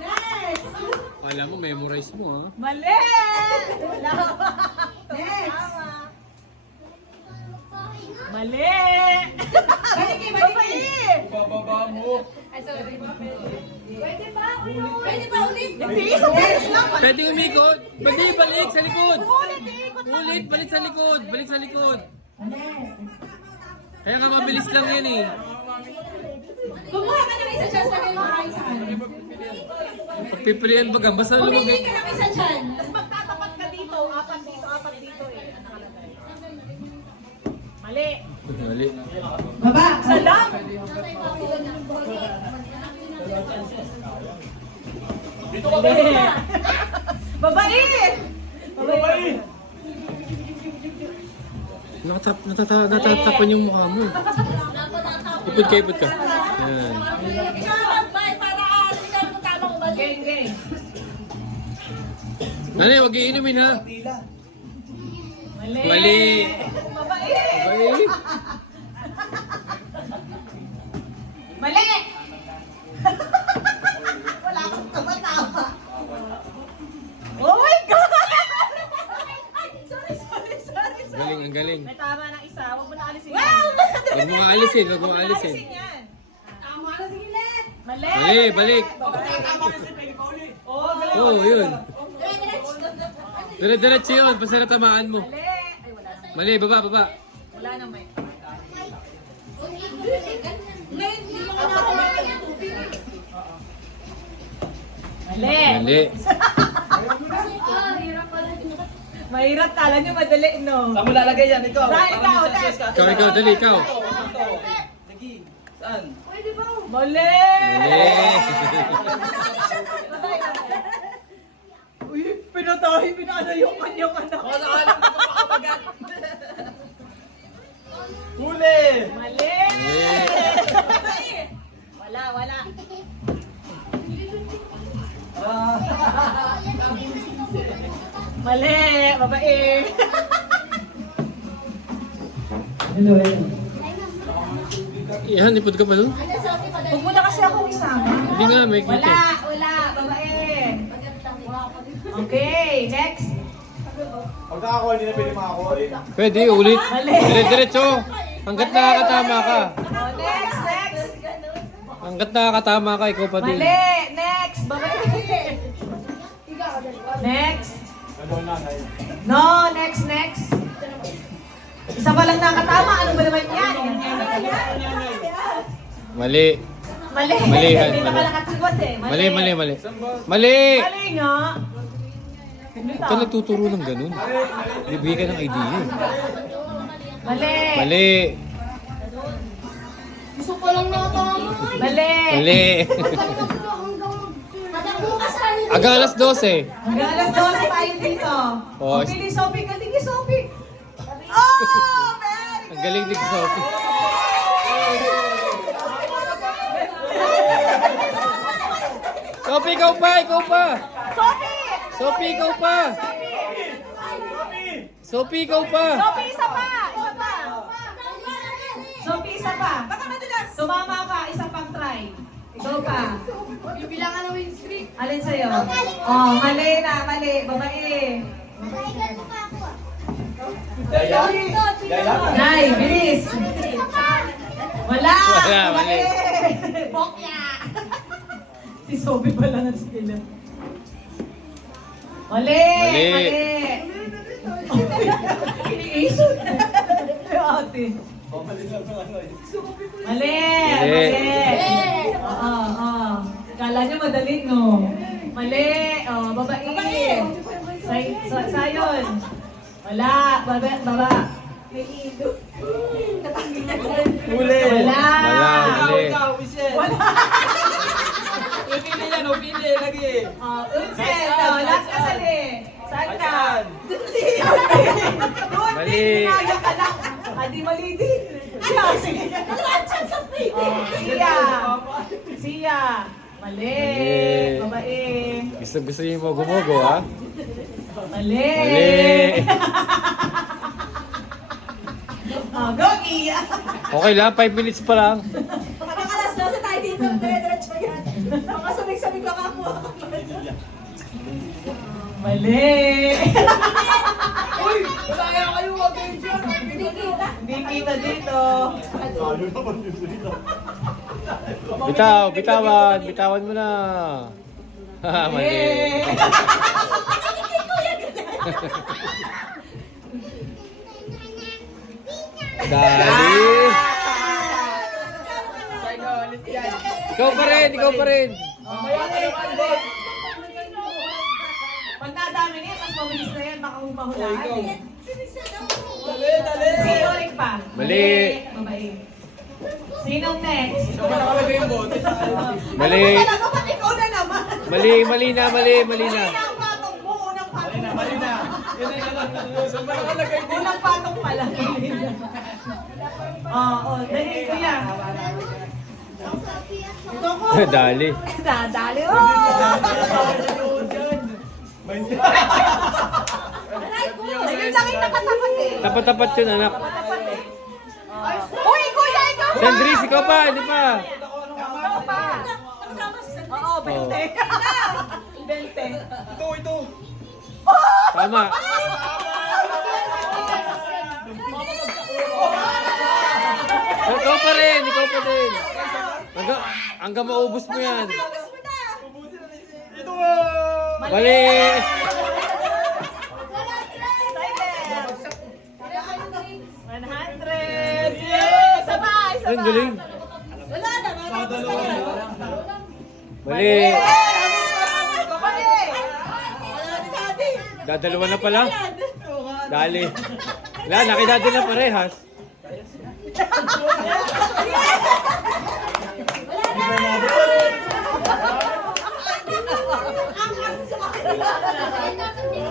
Next! Wala mo, memorize mo ha. Mali! Next! Mali! Balik! Bababa mo. Ay, sorry. Pwede ba? Pwede ba ulit? Hindi, isang beses lang. Pwede umikot. Pwede, balik sa likod. Ulit, iikot lang. Ulit, balik sa likod. Balik sa likod. Kaya nga mabilis lang yan eh. Kumuha ka ng isa dyan sa kayo mga isa. Pagpipilian baga, basta Pumili lumagay. ka ng isa dyan. Tapos magtatapat ka dito, apat dito eh. Ang nakalagay. Mali. Mali. Baba, salam! Dito ka ba? Babae! Babae! Natatapan yung mukha mo. Ipod ka, ipod ka. Yan. Geng, geng. Dali, huwag iinumin ha. Mali. Mali. Babae! Mali. Mali! Wala akong tama-tama. Oh my God! Sorry. Galing, ang galing. May tama ng isa. Huwag mo na alisin. Huwag mo aalisin, huwag mo aalisin. yan. Tama na, sige net. Mali. Mali, balik. Oo, oh, yun. Dire-diretso yun, basta natamaan mo. Mali. Ay, wala na. Mali, baba, baba. Wala na may. Mali. Mali. Mahirap, kala nyo madali, no? Saan mo lalagay yan? Ikaw. Saan ikaw, Parang Tess? Ikaw, dali, ikaw. Lagi. Saan? Mali. Uy, pinano yung kanyang anak. Wala ka lang kapakabagat. Huli! Mali. Mali. Wala. Mali, babae. Yan, ipod ka pa doon? Huwag mo na kasi akong isama. Hindi nga, may kita. Wala, babae. Okay, next. Pag ako, hindi na pwede makakuha. Pwede, ulit. Mali. Dire-diretso. Hanggat nakakatama ka. Oh, next. Hanggat nakakatama ka, ikaw pa din. Mali, next, babae. Next. No, next. Isa pa lang nakatama, ano ba naman yan? Mali. Mali. Malihan, Hindi ka mali. pa nakatiwas eh. Mali. Mali nga. Ito nagtuturo ng ganun. Bibigay ka ng idea. Mali. Mali. Gusto ko lang nakatama. Mali. Mali. Bukas ka rin. Aga alas 12. Hanggang alas 12 tayo dito. Oh, Pili, Sophie. Galing ni Sophie. Oh, very good. Ang galing din sa Sophie. Sophie, ikaw pa! Sophie! Sophie, ikaw pa! Sophie, ikaw pa! Sophie, isa pa! Sophie, isa pa! Tumama ka, isa pang try. Ikaw pa. Bibilangan ng windscreen. Alin sa'yo? Oh, mali. Babae. Nay, bilis. Wala. Mali. Bokya. Si Sophie pala na sila. Mali. Iniisip. Ate. Mali. Oo. Kala niyo madali, no? Mali. Oh, babae. Sayon. Wala. Baba. Huli! Wala. Mali. Ikaw, Michelle! Wala. Pili yan, pili, lagi! Unsel. Last ka sali. Saan ka? Ayan! Doon Mali. din. Kinaya ka lang. Hindi mali din. Sige. Siya. Mali. Mali. Babae. Gusto niyo mo gumugo, ha? Mali. Go, Iya. Okay lang, 5 minutes pa lang. Pagkakalas 12 tayo dito. Dire-diretso yan. Baka sabik-sabik nakakuha ka. Mali! Uy! Masaya kayo, wag kayo dyan. Hindi kita. Hindi kita dito. Bitaw, bitawan. Bitawan mo na. Mali. Dali. Sa'yo ulit yan. Ikaw pa rin, ikaw pa rin. Mamaya ka naman, boss. Pag nadami niya, mas mabilis na yan. Baka Oh, mahulaan. ikaw. Dali. Dali, dali. Sino ulit pa? Mali. Mabait. Sinong next? Ito ba nakalagay yung bote sa akin? Mali. Talaga ba't ikaw na naman? Mali, mali na, mali, mali na. Unang patong mo, unang patong mo. Mali na. Yun na yun lang. Saan ba nakalagay din? Unang patong pala. Oo, dali kuya. Dali. Dadali. Ayun lang yung nakatapat eh. Tapat-tapat yun, anak. Tapat eh. Uy, kuya, ikaw pa! Sandris, ikaw pa, hindi pa. Ikaw pa. Oo, 20. 20. Ito. Tama. Ikaw pa rin, ikaw pa rin. Hanggang maubos mo yan. Ito! Mali. Yes! Sabay! Sabay! Ang galing. Wala na. Mali. Mali! Dadalawa na pala. Dali. Wala, nakidado na parehas. Ang